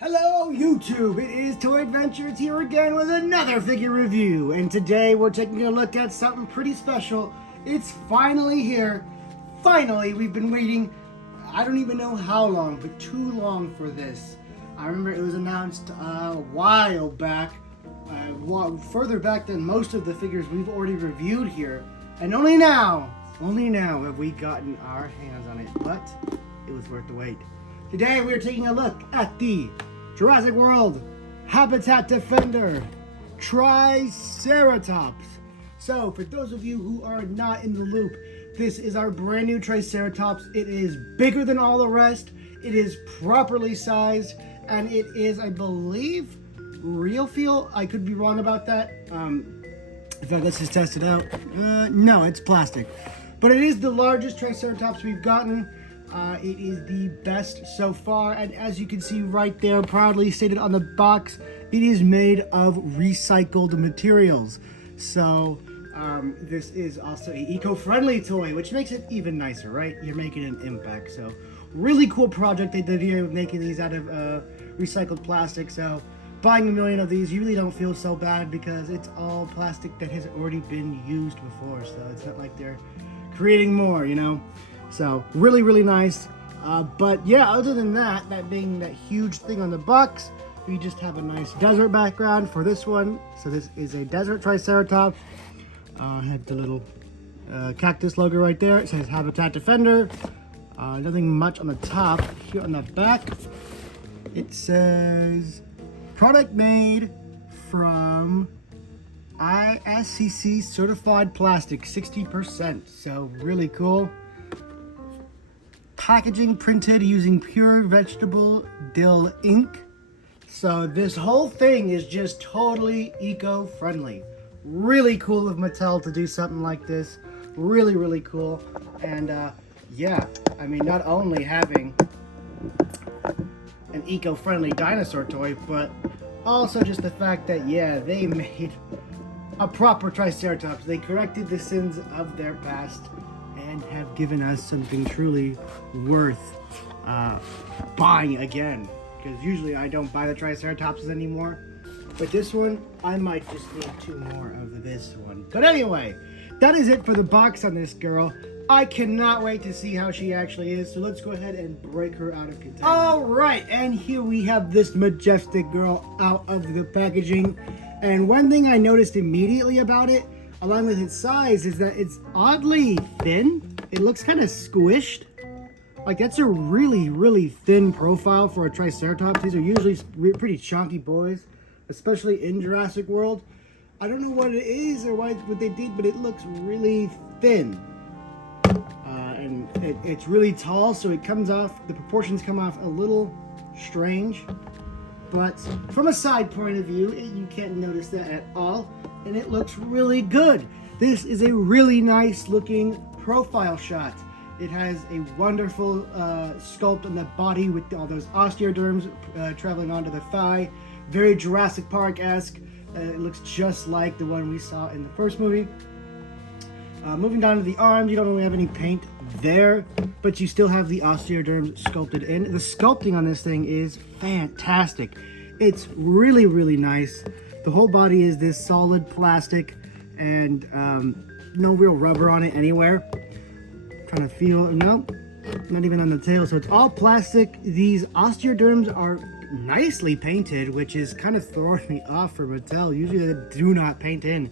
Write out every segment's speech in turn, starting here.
Hello YouTube, it is Toy Adventures here again with another figure review, and today we're taking a look at something pretty special. It's finally here. Finally, we've been waiting, I don't even know how long, but too long for this. I remember it was announced a while back, further back than most of the figures we've already reviewed here, and only now have we gotten our hands on it, but it was worth the wait. Today we're taking a look at the Jurassic World Habitat Defender Triceratops. So for those of you who are not in the loop, this is our brand new Triceratops. It is bigger than all the rest. It is properly sized, and it is, I believe, real feel. I could be wrong about that. In fact, let's just test it out. No, it's plastic. But it is the largest Triceratops we've gotten. It is the best so far, and as you can see right there, proudly stated on the box, it is made of recycled materials. So this is also an eco-friendly toy, which makes it even nicer, right? You're making an impact. So really cool project they did here, making these out of recycled plastic. So buying a million of these, you really don't feel so bad because it's all plastic that has already been used before. So it's not like they're creating more, you know? So really, really nice. But yeah, other than that, that being that huge thing on the box, we just have a nice desert background for this one. So this is a desert Triceratops. Had the little cactus logo right there. It says Habitat Defender. Nothing much on the top. Here on the back, it says product made from ISCC certified plastic, 60%. So really cool. Packaging printed using pure vegetable dill ink. So this whole thing is just totally eco-friendly. Really cool of Mattel to do something like this. Really, really cool. And yeah, I mean, not only having an eco-friendly dinosaur toy, but also just the fact that, yeah, they made a proper Triceratops. They corrected the sins of their past and have given us something truly worth buying again. Because usually I don't buy the Triceratopses anymore. But this one, I might just need 2 more of this one. But anyway, that is it for the box on this girl. I cannot wait to see how she actually is. So let's go ahead and break her out of containment. Alright, and here we have this majestic girl out of the packaging. And one thing I noticed immediately about it, along with its size, is that it's oddly thin. It looks kind of squished. Like, that's a really, really thin profile for a Triceratops. These are usually pretty chunky boys, especially in Jurassic World. I don't know what it is or what they did, but it looks really thin. And it's really tall, so it comes off, the proportions come off a little strange. But from a side point of view, you can't notice that at all. And it looks really good. This is a really nice looking profile shot. It has a wonderful sculpt on the body with all those osteoderms traveling onto the thigh. Very Jurassic Park-esque. It looks just like the one we saw in the first movie. Moving down to the arms, you don't really have any paint there, but you still have the osteoderms sculpted in. The sculpting on this thing is fantastic. It's really, really nice. The whole body is this solid plastic and no real rubber on it anywhere. Trying to feel, no, not even on the tail. So it's all plastic. These osteoderms are nicely painted, which is kind of throwing me off for Mattel. Usually they do not paint in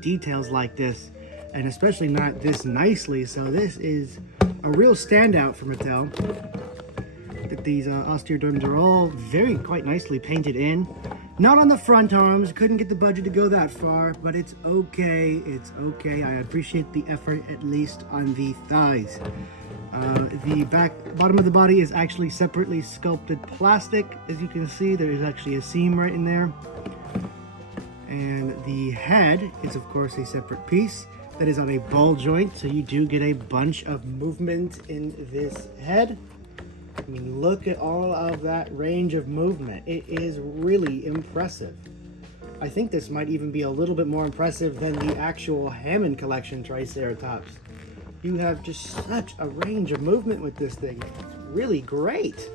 details like this, and especially not this nicely. So this is a real standout for Mattel. That these osteoderms are all quite nicely painted in. Not on the front arms, couldn't get the budget to go that far, but it's okay, it's okay. I appreciate the effort, at least on the thighs. The bottom of the body is actually separately sculpted plastic. As you can see, there is actually a seam right in there. And the head is, of course, a separate piece that is on a ball joint, so you do get a bunch of movement in this head. I mean, look at all of that range of movement. It is really impressive. I think this might even be a little bit more impressive than the actual Hammond Collection Triceratops. You have just such a range of movement with this thing. It's really great.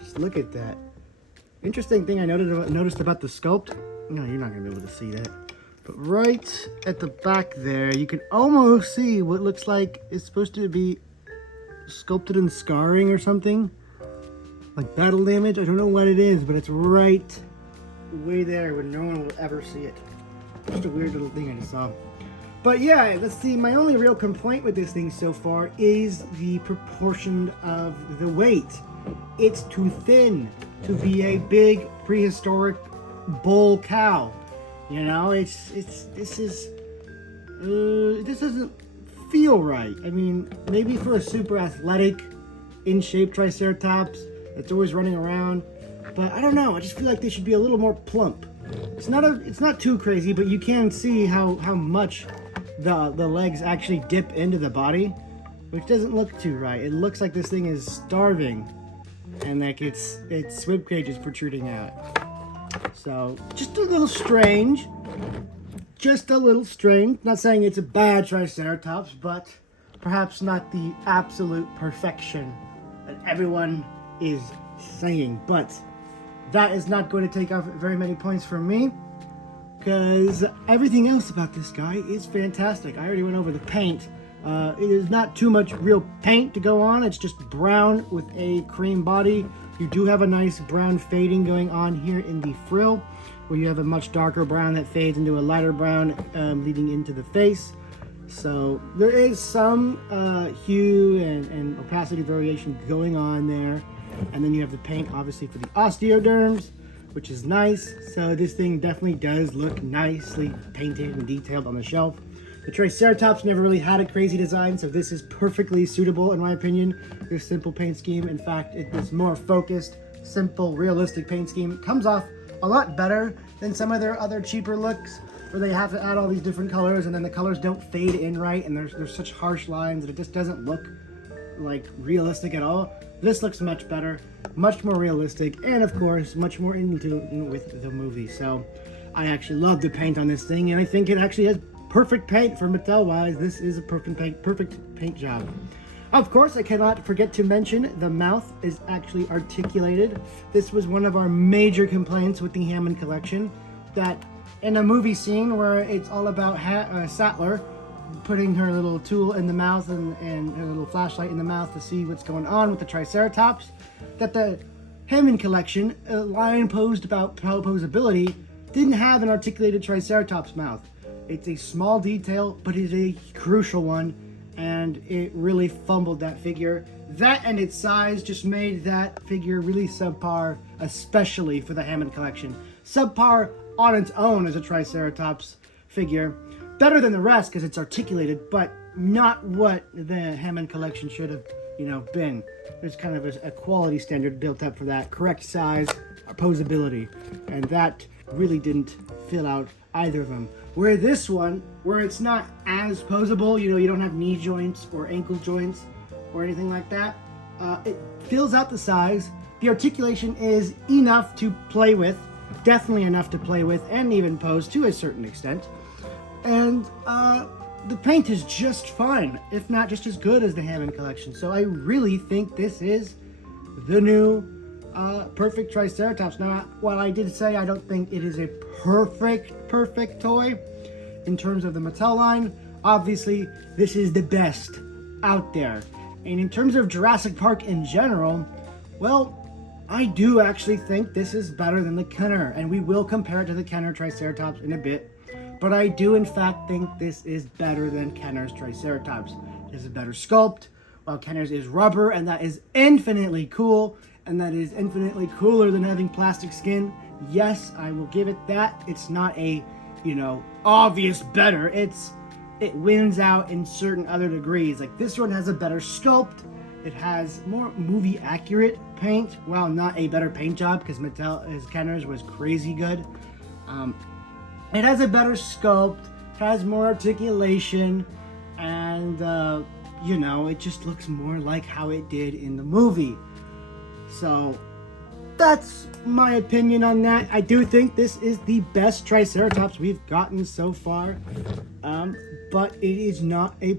Just look at that. Interesting thing I noticed about the sculpt. No, you're not gonna be able to see that. But right at the back there, you can almost see what looks like it's supposed to be sculpted in scarring or something. Like battle damage. I don't know what it is, but it's right way there where no one will ever see it. Just a weird little thing I just saw. But yeah, let's see. My only real complaint with this thing so far is the proportion of the weight. It's too thin to be a big prehistoric bull cow. You know, this doesn't feel right. I mean, maybe for a super athletic, in shape Triceratops that's always running around, but I don't know. I just feel like they should be a little more plump. It's not too crazy, but you can see how much the legs actually dip into the body, which doesn't look too right. It looks like this thing is starving, and like its rib cage is protruding out. So just a little strange. Just a little strange. Not saying it's a bad Triceratops, but perhaps not the absolute perfection that everyone is saying. But that is not going to take off very many points from me, because everything else about this guy is fantastic. I already went over the paint. It is not too much real paint to go on. It's just brown with a cream body. You do have a nice brown fading going on here in the frill, where you have a much darker brown that fades into a lighter brown leading into the face. So there is some hue and opacity variation going on there. And then you have the paint obviously for the osteoderms, which is nice. So this thing definitely does look nicely painted and detailed on the shelf. The Triceratops never really had a crazy design, so this is perfectly suitable in my opinion. This simple paint scheme, in fact, this more focused, simple, realistic paint scheme comes off a lot better than some of their other cheaper looks, where they have to add all these different colors and then the colors don't fade in right, and there's such harsh lines that it just doesn't look like realistic at all. This looks much better, much more realistic, and of course, much more in tune with the movie. So I actually love the paint on this thing, and I think it actually has perfect paint for Mattel wise. This is a perfect paint job. Of course, I cannot forget to mention the mouth is actually articulated. This was one of our major complaints with the Hammond collection, that in a movie scene where it's all about Sattler putting her little tool in the mouth and her little flashlight in the mouth to see what's going on with the Triceratops, that the Hammond collection, line posed about posability, didn't have an articulated Triceratops mouth. It's a small detail, but it's a crucial one, and it really fumbled that figure. That and its size just made that figure really subpar, especially for the Hammond collection. Subpar on its own as a Triceratops figure. Better than the rest because it's articulated, but not what the Hammond collection should have, been. There's kind of a quality standard built up for that. Correct size, posability, and that really didn't fill out either of them. Where this one, where it's not as posable, you don't have knee joints or ankle joints or anything like that, it fills out the size. The articulation is enough to play with, definitely enough to play with and even pose to a certain extent. And the paint is just fine, if not just as good as the Hammond collection. So I really think this is the new perfect Triceratops. Now, while I did say I don't think it is a perfect toy in terms of the Mattel line, obviously this is the best out there. And in terms of Jurassic Park in general, well, I do actually think this is better than the Kenner, and we will compare it to the Kenner Triceratops in a bit. But I do in fact think this is better than Kenner's Triceratops. It is a better sculpt, while Kenner's is rubber, and that is infinitely cool. And that is infinitely cooler than having plastic skin. Yes, I will give it that. It's not a, obvious better. It wins out in certain other degrees. Like this one has a better sculpt. It has more movie accurate paint, while not a better paint job, because Mattel's Kenner's was crazy good. It has a better sculpt, has more articulation, and it just looks more like how it did in the movie. So that's my opinion on that. I do think this is the best Triceratops we've gotten so far, but it is not a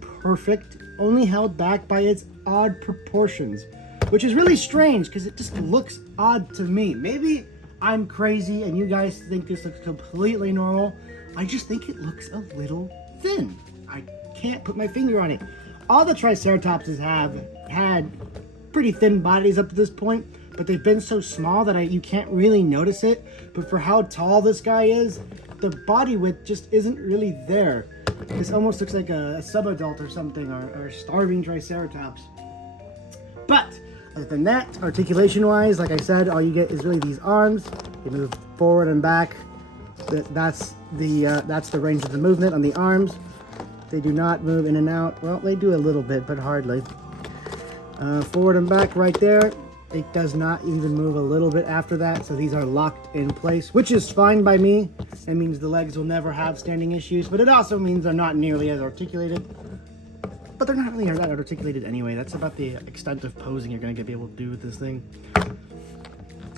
perfect, only held back by its odd proportions, which is really strange because it just looks odd to me. Maybe I'm crazy and you guys think this looks completely normal. I just think it looks a little thin. I can't put my finger on it. All the Triceratopses have had pretty thin bodies up to this point, but they've been so small that you can't really notice it. But for how tall this guy is, the body width just isn't really there. This almost looks like a subadult or something, or a starving Triceratops. But other than that, articulation-wise, like I said, all you get is really these arms. You move forward and back. That's the range of the movement on the arms. They do not move in and out. Well, they do a little bit, but hardly. Forward and back right there. It does not even move a little bit after that, so these are locked in place, which is fine by me. It means the legs will never have standing issues, but it also means they're not nearly as articulated. But they're not really that articulated anyway. That's about the extent of posing you're going to be able to do with this thing.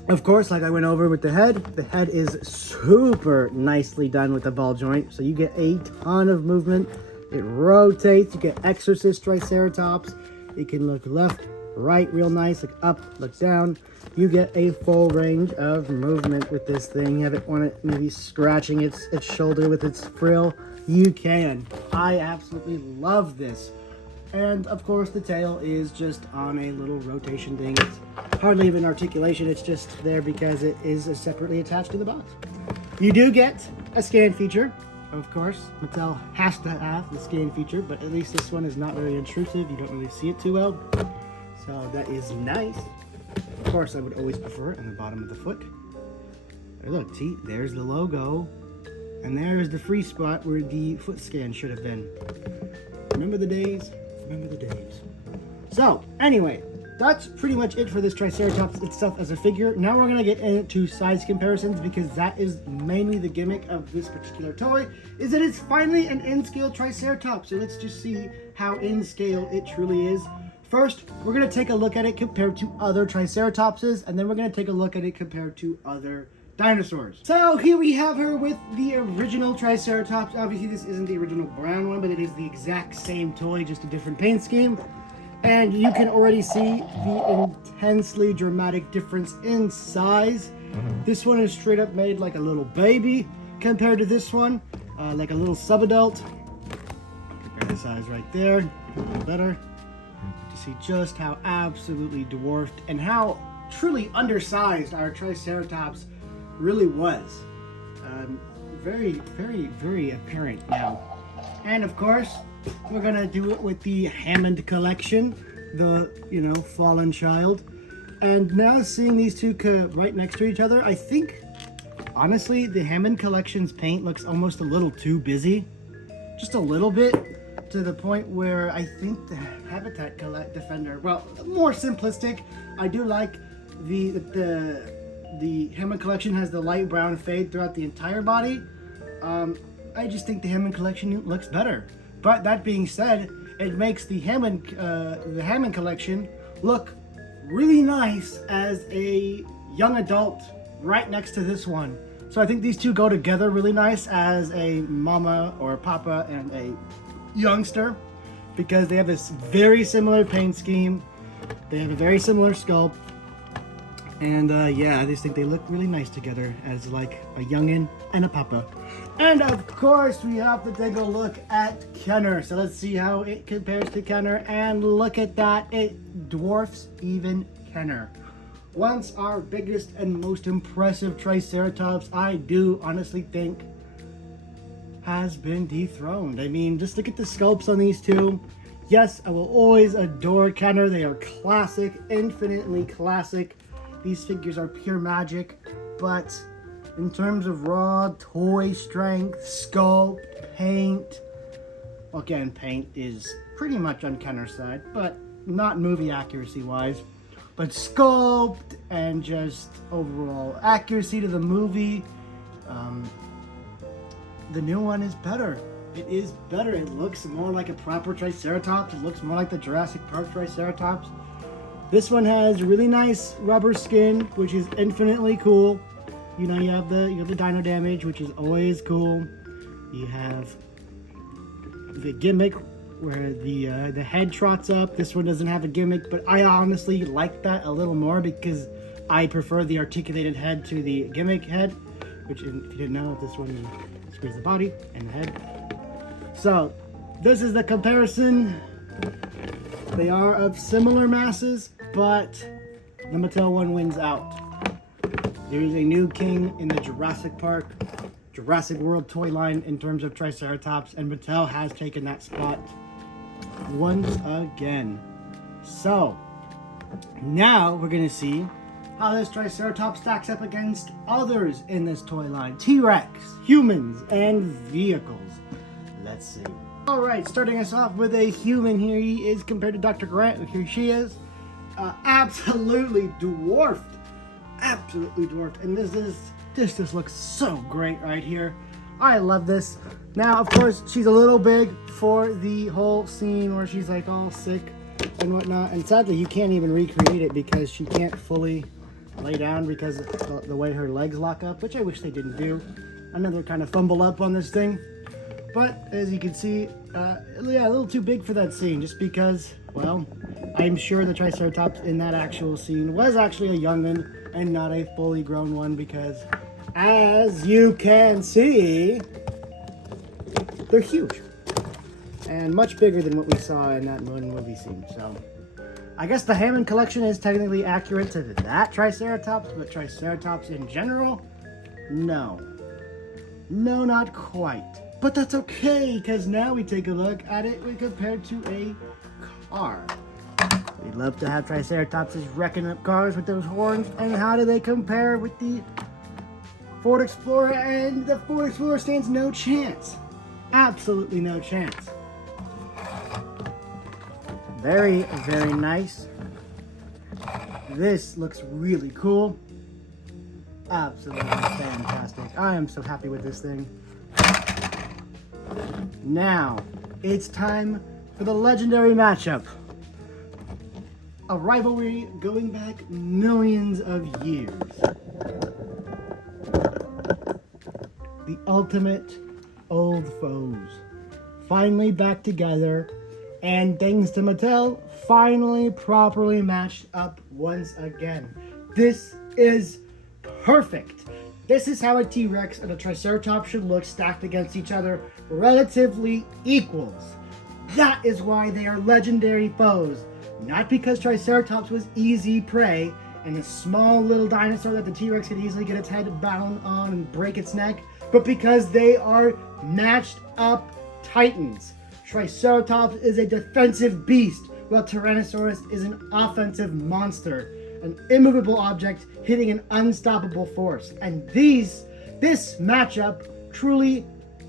Of course, like I went over with the head is super nicely done with the ball joint, so you get a ton of movement. It rotates. You get Exorcist Triceratops. It can look left, right, real nice, look up, look down. You get a full range of movement with this thing. You have it want it maybe scratching its shoulder with its frill. You can. I absolutely love this. And of course the tail is just on a little rotation thing. It's hardly even articulation, it's just there because it is separately attached to the box. You do get a scan feature. Of course, Mattel has to have the scan feature, but at least this one is not very intrusive. You don't really see it too well. So that is nice. Of course, I would always prefer it on the bottom of the foot. There, look, see, there's the logo. And there's the free spot where the foot scan should have been. Remember the days? Remember the days. So, anyway, that's pretty much it for this Triceratops itself as a figure. Now we're going to get into size comparisons, because that is mainly the gimmick of this particular toy, is that it's finally an in-scale Triceratops. So let's just see how in-scale it truly is. First, we're going to take a look at it compared to other Triceratopses, and then we're going to take a look at it compared to other dinosaurs. So here we have her with the original Triceratops. Obviously this isn't the original brown one, but it is the exact same toy, just a different paint scheme. And you can already see the intensely dramatic difference in size. This one is straight up made like a little baby compared to this one, like a little subadult. Compare the size right there, a little better. To see just how absolutely dwarfed and how truly undersized our Triceratops really was. Very, very, very apparent now. And of course, we're gonna do it with the Hammond collection, the, fallen child. And now seeing these two right next to each other, I think, honestly, the Hammond collection's paint looks almost a little too busy. Just a little bit, to the point where I think the Habitat Defender, well, more simplistic. I do like the Hammond collection has the light brown fade throughout the entire body. I just think the Hammond collection looks better. But that being said, it makes the Hammond collection look really nice as a young adult right next to this one. So I think these two go together really nice as a mama or papa and a youngster, because they have this very similar paint scheme. They have a very similar sculpt. And yeah, I just think they look really nice together as like a youngin' and a papa. And of course, we have to take a look at Kenner. So let's see how it compares to Kenner. And look at that, it dwarfs even Kenner. Once our biggest and most impressive Triceratops, I do honestly think, has been dethroned. I mean, just look at the sculpts on these two. Yes, I will always adore Kenner. They are classic, infinitely classic. These figures are pure magic, but in terms of raw toy strength, sculpt, paint, again, paint is pretty much on Kenner's side, but not movie accuracy wise. But sculpt and just overall accuracy to the movie, the new one is better. It is better. It looks more like a proper Triceratops. It looks more like the Jurassic Park Triceratops. This one has really nice rubber skin, which is infinitely cool. You have the dino damage, which is always cool. You have the gimmick where the head trots up. This one doesn't have a gimmick, but I honestly like that a little more because I prefer the articulated head to the gimmick head, which, if you didn't know, this one squeeze the body and the head. So this is the comparison. They are of similar masses, but the Mattel one wins out. There is a new king in the Jurassic World toy line in terms of Triceratops, and Mattel has taken that spot once again. So now we're gonna see how this Triceratops stacks up against others in this toy line. T-Rex, humans, and vehicles. Let's see. Alright, starting us off with a human. Here he is compared to Dr. Grant. Here she is. Absolutely dwarfed. Absolutely dwarfed. And this just looks so great right here. I love this. Now, of course, she's a little big for the whole scene where she's like all sick and whatnot. And sadly, you can't even recreate it because she can't fully lay down because of the way her legs lock up, which I wish they didn't do. Another kind of fumble up on this thing. But as you can see, yeah, a little too big for that scene just because, well, I'm sure the Triceratops in that actual scene was actually a young'un and not a fully grown one because, as you can see, they're huge and much bigger than what we saw in that one movie scene. So I guess the Hammond collection is technically accurate to that Triceratops, but Triceratops in general, no, not quite. But that's okay, because now we take a look at it compared to a car. We'd love to have Triceratops wrecking up cars with those horns. And how do they compare with the Ford Explorer? And the Ford Explorer stands no chance. Absolutely no chance. Very, very nice. This looks really cool. Absolutely fantastic. I am so happy with this thing. Now, it's time for the legendary matchup. A rivalry going back millions of years. The ultimate old foes. Finally back together, and thanks to Mattel, finally properly matched up once again. This is perfect. This is how a T-Rex and a Triceratops should look stacked against each other, relatively equals. That is why they are legendary foes. Not because Triceratops was easy prey and a small little dinosaur that the T-Rex could easily get its head bound on and break its neck, but because they are matched up titans. Triceratops is a defensive beast, while Tyrannosaurus is an offensive monster. An immovable object hitting an unstoppable force. And this matchup truly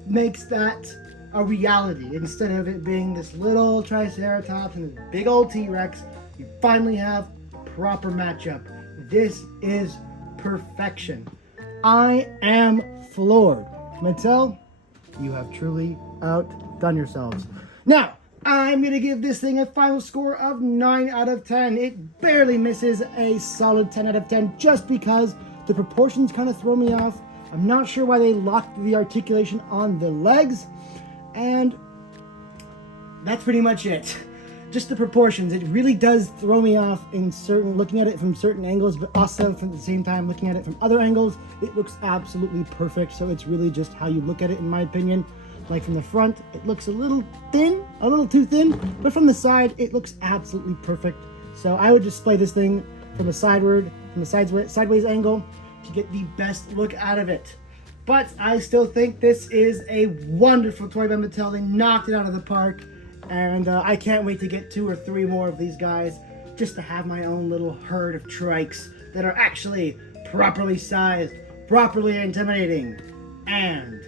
makes that a reality. Instead of it being this little Triceratops and this big old T-Rex, you finally have a proper matchup. This is perfection. I am floored. Mattel, you have truly outdone yourselves. Now, I'm going to give this thing a final score of 9 out of 10. It barely misses a solid 10 out of 10 just because the proportions kind of throw me off. I'm not sure why they locked the articulation on the legs. And that's pretty much it. Just the proportions. It really does throw me off in looking at it from certain angles, but also at the same time looking at it from other angles, it looks absolutely perfect. So it's really just how you look at it, in my opinion. Like from the front, it looks a little thin, a little too thin, but from the side, it looks absolutely perfect. So I would display this thing from a sideways angle to get the best look out of it. But I still think this is a wonderful toy by Mattel. They knocked it out of the park, and I can't wait to get 2 or 3 more of these guys just to have my own little herd of trikes that are actually properly sized, properly intimidating, and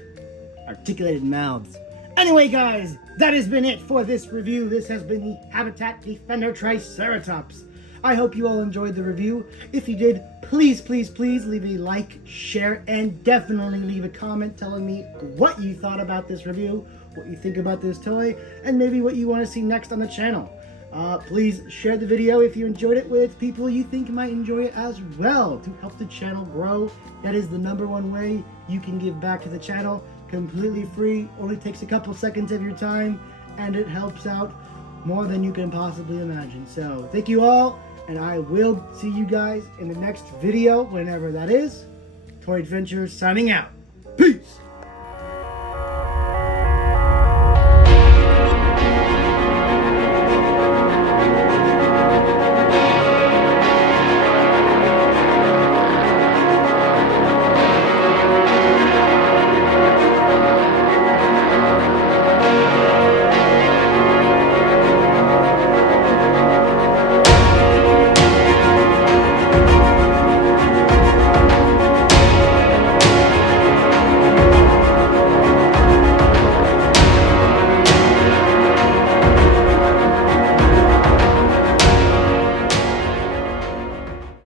articulated mouths. Anyway, guys, that has been it for this review. This has been the Habitat Defender Triceratops. I hope you all enjoyed the review. If you did, please leave a like, share, and definitely leave a comment telling me what you thought about this review, what you think about this toy, and maybe what you want to see next on the channel. Please share the video if you enjoyed it with people you think might enjoy it as well to help the channel grow. That is the #1 way you can give back to the channel. Completely free, only takes a couple seconds of your time, and it helps out more than you can possibly imagine. So thank you all, and I will see you guys in the next video, whenever that is. Toy Adventures signing out. Peace!